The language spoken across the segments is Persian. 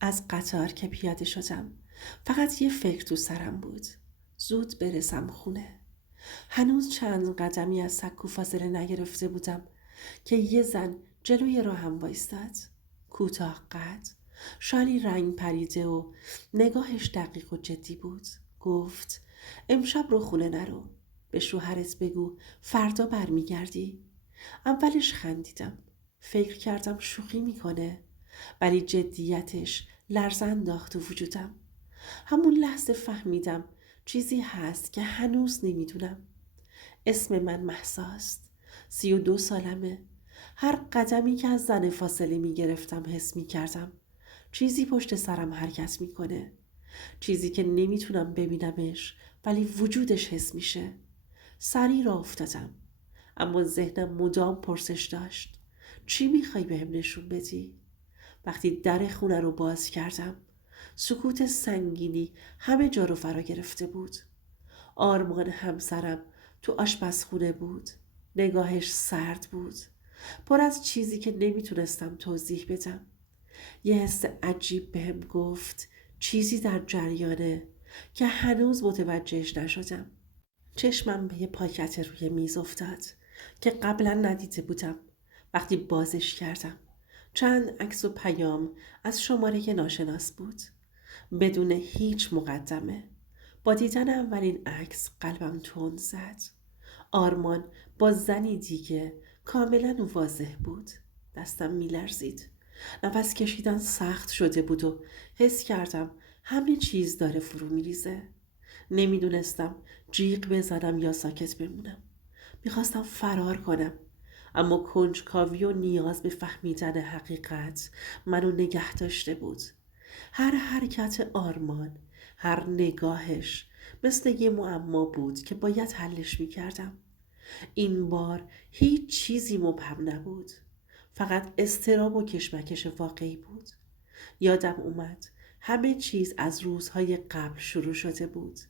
از قطار که پیاده شدم فقط یه فکر تو سرم بود. زود برسم خونه. هنوز چند قدمی از سکو فاصله نگرفته بودم که یه زن جلوی راهم وایستاد. کوتاه قد، شالی رنگ پریده و نگاهش دقیق و جدی بود. گفت امشب رو خونه نرو. به شوهرت بگو فردا برمیگردی. اولش خندیدم. فکر کردم شوخی میکنه. ولی جدیتش لرزه انداخت تو وجودم. همون لحظه فهمیدم چیزی هست که هنوز نمیدونم. اسم من مهساست. 32 سالمه. هر قدمی که از زن فاصله میگرفتم حس میکردم چیزی پشت سرم حرکت میکنه. چیزی که نمیتونم ببینمش ولی وجودش حس میشه. سری راه افتادم. اما ذهنم مدام پرسش داشت. چی میخوای بهم نشون بدی؟ وقتی در خونه رو باز کردم سکوت سنگینی همه جا رو فرا گرفته بود. آرمان همسرم تو آشپزخونه بود. نگاهش سرد بود. پر از چیزی که نمیتونستم توضیح بدم. یه حس عجیب بهم گفت چیزی در جریانه که هنوز متوجهش نشدم. چشمم به یه پاکت روی میز افتاد که قبلا ندیده بودم. وقتی بازش کردم چند عکس و پیام از شماره ناشناس بود. بدون هیچ مقدمه. با دیدن اولین عکس قلبم تند زد. آرمان با زنی دیگه کاملا واضح بود. دستم میلرزید. نفس کشیدن سخت شده بود و حس کردم همه چیز داره فرو میریزه. نمیدونستم جیغ بزنم یا ساکت بمونم. میخواستم فرار کنم. اما کنجکاوی و نیاز به فهمیدن حقیقت منو نگه داشته بود. هر حرکت آرمان، هر نگاهش مثل یه معما بود که باید حلش میکردم. این بار هیچ چیزی مبهم نبود. فقط اضطراب و کشمکش واقعی بود. یادم اومد همه چیز از روزهای قبل شروع شده بود.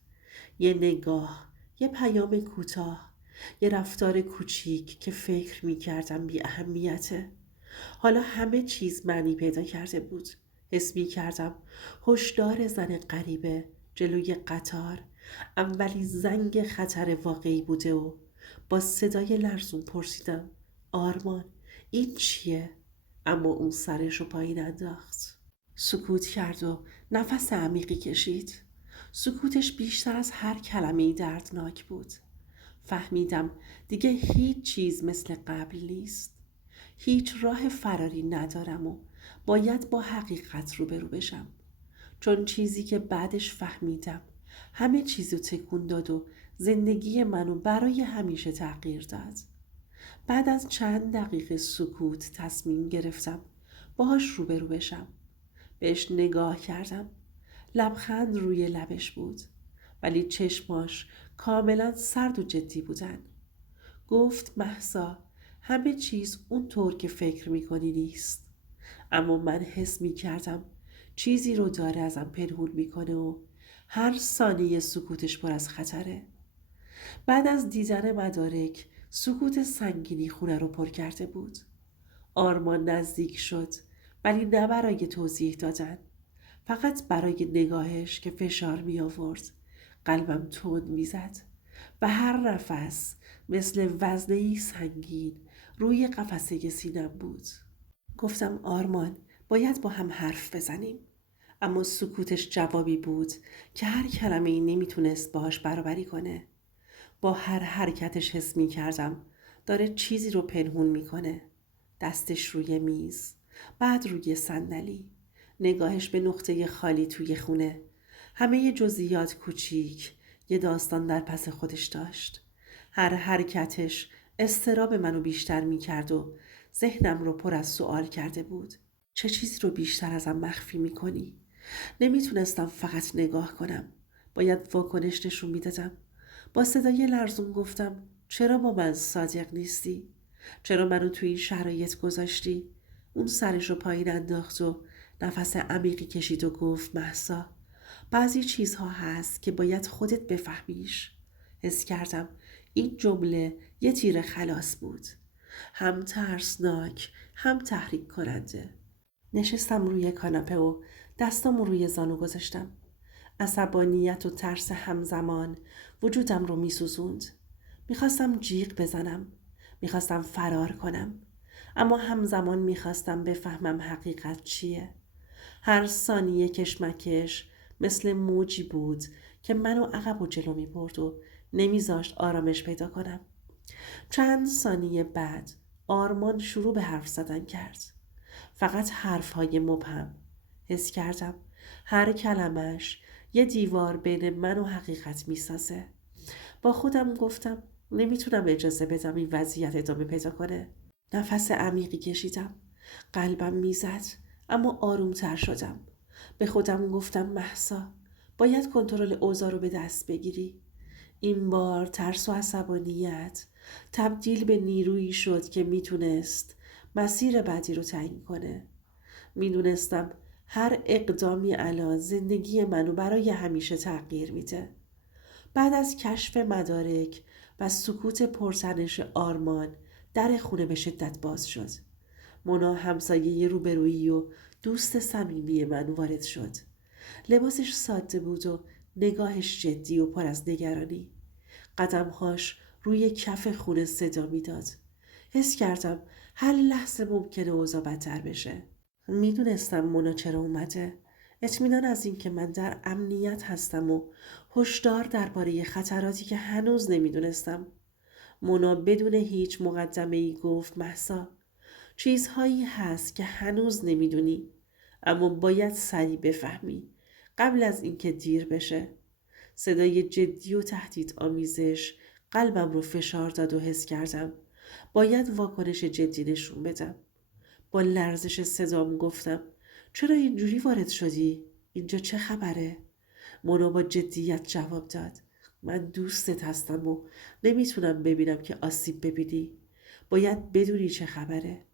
یه نگاه، یه پیام کوتاه، یه رفتار کوچیک که فکر میکردم بی اهمیته. حالا همه چیز معنی پیدا کرده بود. حس میکردم هشدار زن غریبه جلوی قطار اولین زنگ خطر واقعی بوده و با صدای لرزون پرسیدم آرمان این چیه؟ اما اون سرشو پایین انداخت. سکوت کرد و نفس عمیقی کشید. سکوتش بیشتر از هر کلمه‌ای دردناک بود. فهمیدم دیگه هیچ چیز مثل قبل نیست. هیچ راه فراری ندارم و باید با حقیقت روبرو بشم. چون چیزی که بعدش فهمیدم همه چیزو تکون داد و زندگی منو برای همیشه تغییر داد. بعد از چند دقیقه سکوت تصمیم گرفتم باهاش روبرو بشم. بهش نگاه کردم. لبخند روی لبش بود. ولی چشماش کاملا سرد و جدی بودن. گفت مهسا همه چیز اونطور که فکر میکنی نیست. اما من حس میکردم چیزی رو داره ازم پنهون میکنه و هر ثانیه سکوتش پر از خطره. بعد از دیدن مدارک سکوت سنگینی خونه رو پر کرده بود. آرمان نزدیک شد ولی نه برای توضیح دادن. فقط برای نگاهش که فشار می آورد. قلبم تند می زد و هر نفس مثل وزنه‌ای سنگین روی قفسه سینم بود. گفتم آرمان باید با هم حرف بزنیم. اما سکوتش جوابی بود که هر کلمه‌ای نمیتونست باهاش برابری کنه. با هر حرکتش حس می کردم داره چیزی رو پنهون میکنه. دستش روی میز، بعد روی صندلی، نگاهش به نقطه خالی توی خونه. همه جزئیات کوچیک یه داستان در پس خودش داشت. هر حرکتش اضطراب منو بیشتر میکرد و ذهنم رو پر از سوال کرده بود. چه چیزی رو بیشتر ازم مخفی میکنی؟ نمیتونستم فقط نگاه کنم. باید واکنش نشون میدادم. با صدای لرزون گفتم چرا با من صادق نیستی؟ چرا منو تو این شرایط گذاشتی؟ اون سرش رو پایین انداخت و نفس عمیقی کشید و گفت مهسا بعضی چیزها هست که باید خودت بفهمیش. حس کردم این جمله یه تیر خلاص بود. هم ترسناک هم تحریک کننده. نشستم روی کاناپه و دستامو روی زانو گذاشتم. عصبانیت و ترس همزمان وجودم رو میسوزوند. میخواستم جیغ بزنم. میخواستم فرار کنم. اما همزمان میخواستم بفهمم حقیقت چیه. هر ثانیه کشمکش مثل موجی بود که منو عقب و جلو میبرد و نمیذاشت آرامش پیدا کنم. چند ثانیه بعد آرمان شروع به حرف زدن کرد. فقط حرفهای مبهم. حس کردم هر کلمش یه دیوار بین من و حقیقت میسازه. با خودم گفتم نمیتونم اجازه بدم این وضعیت ادامه پیدا کنه. نفس عمیقی کشیدم. قلبم میزد اما آرومتر شدم. به خودم گفتم مهسا، باید کنترل اوضاع رو به دست بگیری. این بار ترس و عصبانیت تبدیل به نیرویی شد که میتونست مسیر بعدی رو تعیین کنه. میدونستم هر اقدامی الان زندگی منو برای همیشه تغییر میده. بعد از کشف مدارک و سکوت پرتنش آرمان در خونه به شدت باز شد. مونا همسایه روبرویی و دوست صمیمی من وارد شد. لباسش ساده بود و نگاهش جدی و پر از نگرانی. قدمهاش روی کف خونه صدا میداد. حس کردم هر لحظه ممکنه اوضاع بدتر بشه. میدونستم مونا چرا اومده. اطمینان از این که من در امنیت هستم و هشدار درباره خطراتی که هنوز نمیدونستم. مونا بدون هیچ مقدمه‌ای گفت مهسا، چیزهایی هست که هنوز نمیدونی، اما باید سریع بفهمی قبل از اینکه دیر بشه. صدای جدی و تهدید آمیزش قلبم رو فشار داد و حس کردم باید واکنش جدی نشون بدم. با لرزش صدام گفتم چرا اینجوری وارد شدی؟ اینجا چه خبره؟ مونا با جدیت جواب داد من دوستت هستم و نمیتونم ببینم که آسیب ببینی. باید بدونی چه خبره.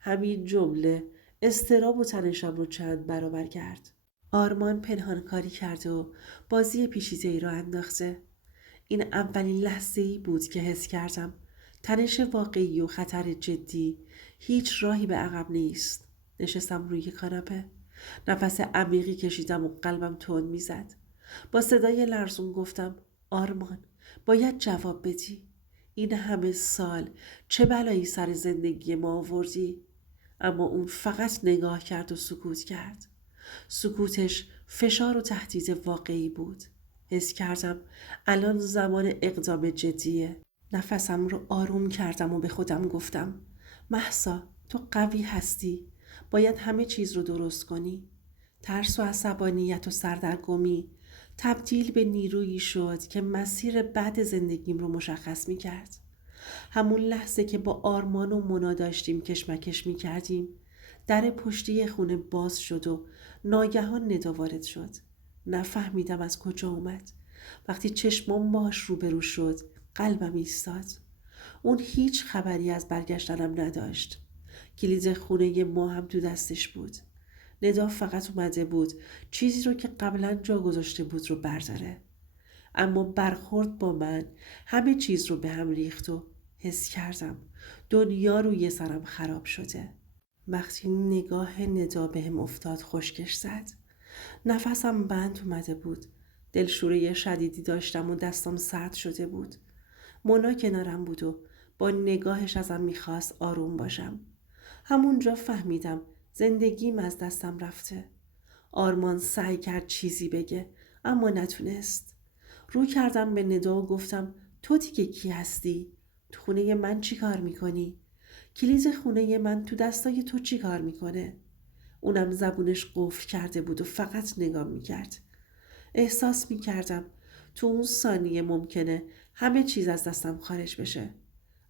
همین جمله اضطراب و تنشم رو چند برابر کرد. آرمان پنهان کاری کرده و بازی پیچیده ای را انداخته. این اولین لحظه ای بود که حس کردم تنش واقعی و خطر جدی هیچ راهی به عقب نیست. نشستم روی کاناپه. نفس عمیقی کشیدم و قلبم تند میزد. با صدای لرزون گفتم آرمان، باید جواب بدی. این همه سال چه بلایی سر زندگی ما آوردی؟ اما اون فقط نگاه کرد و سکوت کرد. سکوتش فشار و تهدید واقعی بود. حس کردم الان زمان اقدام جدیه. نفسم رو آروم کردم و به خودم گفتم مهسا، تو قوی هستی. باید همه چیز رو درست کنی. ترس و عصبانیت و سردرگمی تبدیل به نیرویی شد که مسیر بعد زندگیم رو مشخص می کرد. همون لحظه که با آرمان و مونا داشتیم کشمکش می کردیم، در پشتی خونه باز شد و ناگهان ندا وارد شد. نفهمیدم از کجا اومد. وقتی چشمام باش روبرو شد قلبم ایستاد. اون هیچ خبری از برگشتنم نداشت. کلید خونه ما هم تو دستش بود. ندا فقط اومده بود چیزی رو که قبلا جا گذاشته بود رو برداره. اما برخورد با من همه چیز رو به هم ریخت و حس کردم دنیا روی سرم خراب شده. وقتی نگاه ندا بهم افتاد خشکش زد. نفسم بند اومده بود. دلشوره شدیدی داشتم و دستم سرد شده بود. مونا کنارم بود و با نگاهش ازم میخواست آروم باشم. همونجا فهمیدم زندگیم از دستم رفته. آرمان سعی کرد چیزی بگه اما نتونست. رو کردم به ندا و گفتم تو دیگه کی هستی؟ تو خونه من چی کار میکنی؟ کلید خونه من تو دستای تو چی کار میکنه؟ اونم زبونش قفل کرده بود و فقط نگاه میکرد. احساس میکردم تو اون ثانیه ممکنه همه چیز از دستم خارج بشه.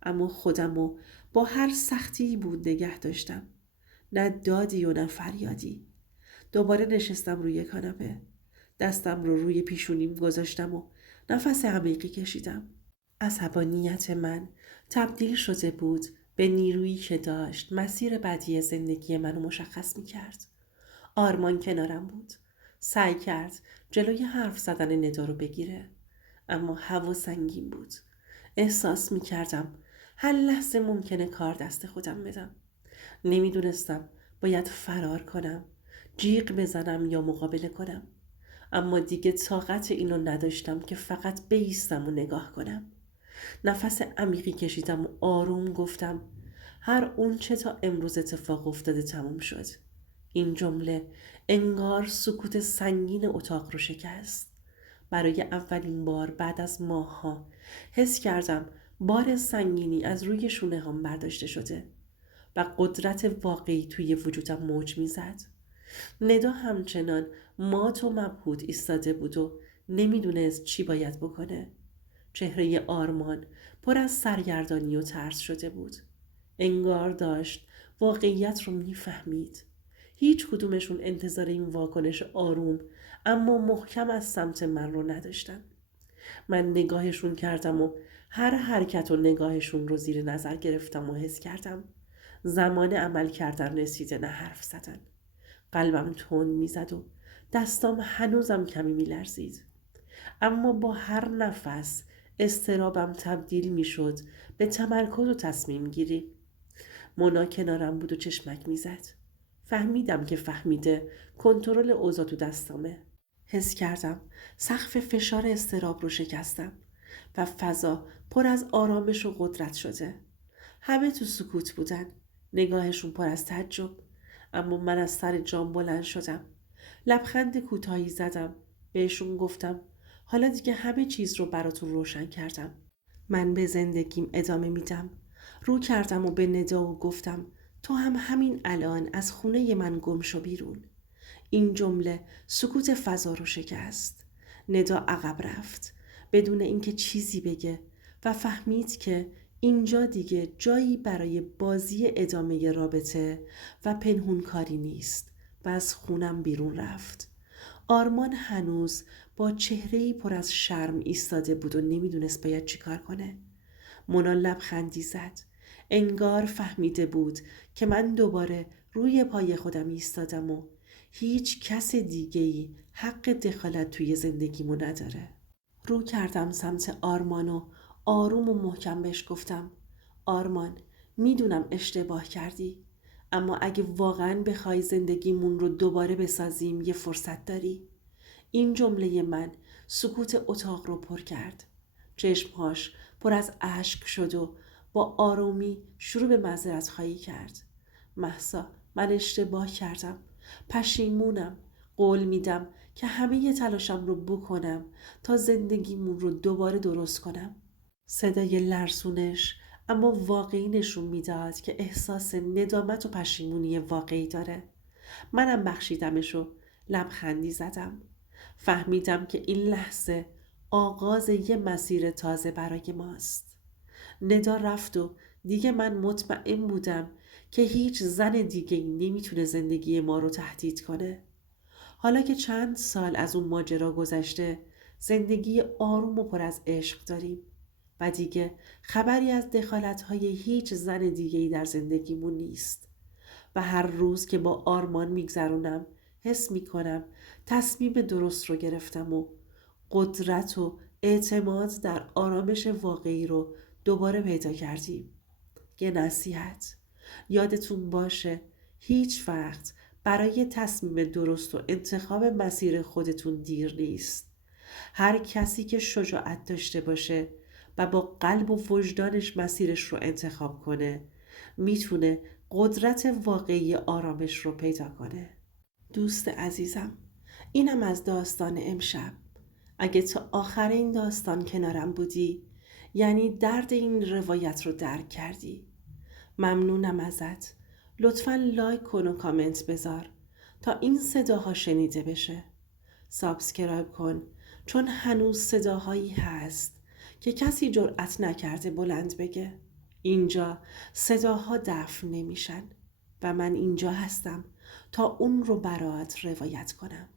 اما خودمو با هر سختی بود نگه داشتم. نه دادی و نه فریادی. دوباره نشستم روی کاناپه. دستم رو روی پیشونیم گذاشتم و نفس عمیقی کشیدم. عصبانیت من تبدیل شده بود به نیرویی که داشت مسیر بعدی زندگی منو مشخص می کرد. آرمان کنارم بود. سعی کرد جلوی حرف زدن ندا رو بگیره. اما هوا سنگین بود. احساس می کردم هر لحظه ممکنه کار دست خودم بدم. نمیدونستم باید فرار کنم، جیغ بزنم یا مقابله کنم. اما دیگه طاقت اینو نداشتم که فقط بایستم و نگاه کنم. نفس عمیقی کشیدم و آروم گفتم هر اون چه تا امروز اتفاق افتاده تموم شد. این جمله انگار سکوت سنگین اتاق رو شکست. برای اولین بار بعد از ماه‌ها حس کردم بار سنگینی از روی شونه هم برداشته شده و قدرت واقعی توی وجودم موج میزد. ندا همچنان مات و مبهوت ایستاده بود و نمیدونست چی باید بکنه. چهره آرمان پر از سرگردانی و ترس شده بود. انگار داشت واقعیت رو میفهمید. هیچ کدومشون انتظار این واکنش آروم اما محکم از سمت من رو نداشتن. من نگاهشون کردم و هر حرکت و نگاهشون رو زیر نظر گرفتم و حس کردم زمان عمل کردن رسیده، نه حرف زدن. قلبم تند میزد و دستام هنوزم کمی میلرزید. اما با هر نفس اضطرابم تبدیل میشد به تمرکز و تصمیم گیری. مونا کنارم بود و چشمک میزد. فهمیدم که فهمیده کنترل اوضاع تو دستامه. حس کردم سقف فشار اضطراب رو شکستم و فضا پر از آرامش و قدرت شده. همه تو سکوت بودن، نگاهشون پر از تعجب. اما من از سر جام بلند شدم. لبخند کوتاهی زدم. بهشون گفتم حالا دیگه همه چیز رو براتون روشن کردم. من به زندگیم ادامه میدم. رو کردم و به ندا و گفتم تو هم همین الان از خونه من گم شو بیرون. این جمله سکوت فضا رو شکست. ندا عقب رفت بدون اینکه چیزی بگه و فهمید که اینجا دیگه جایی برای بازی ادامه رابطه و پنهونکاری نیست و از خونم بیرون رفت. آرمان هنوز با چهره‌ای پر از شرم ایستاده بود و نمیدونست باید چیکار کنه. مونا لبخندی زد. انگار فهمیده بود که من دوباره روی پای خودم ایستادم و هیچ کس دیگه‌ای حق دخالت توی زندگیمو نداره. رو کردم سمت آرمان و آروم و محکم بهش گفتم آرمان، میدونم اشتباه کردی، اما اگه واقعا بخوای زندگیمون رو دوباره بسازیم یه فرصت داری. این جمله من سکوت اتاق رو پر کرد. چشمهاش پر از اشک شد و با آرومی شروع به معذرت خواهی کرد. مهسا، من اشتباه کردم. پشیمونم. قول میدم که همه تلاشم رو بکنم تا زندگیمون رو دوباره درست کنم. صدای لرزونش اما واقعی نشون میداد که احساس ندامت و پشیمونی واقعی داره. منم بخشیدمش و لبخندی زدم. فهمیدم که این لحظه آغاز یه مسیر تازه برای ماست. ندا رفت و دیگه من مطمئن بودم که هیچ زن دیگه‌ای نمیتونه زندگی ما رو تهدید کنه. حالا که چند سال از اون ماجرا گذشته، زندگی آروم و پر از عشق داریم و دیگه خبری از دخالت‌های هیچ زن دیگه‌ای در زندگیمون نیست. و هر روز که با آرمان میگذرونم حس میکنم تصمیم درست رو گرفتم و قدرت و اعتماد در آرامش واقعی رو دوباره پیدا کردیم. یه نصیحت: یادتون باشه هیچ وقت برای تصمیم درست و انتخاب مسیر خودتون دیر نیست. هر کسی که شجاعت داشته باشه و با قلب و وجدانش مسیرش رو انتخاب کنه میتونه قدرت واقعی آرامش رو پیدا کنه. دوست عزیزم، اینم از داستان امشب. اگه تا آخر این داستان کنارم بودی یعنی درد این روایت رو درک کردی. ممنونم ازت. لطفاً لایک کن و کامنت بذار تا این صداها شنیده بشه. سابسکرایب کن چون هنوز صداهایی هست که کسی جرأت نکرده بلند بگه. اینجا صداها دفن نمیشن و من اینجا هستم تا اون رو برات روایت کنم.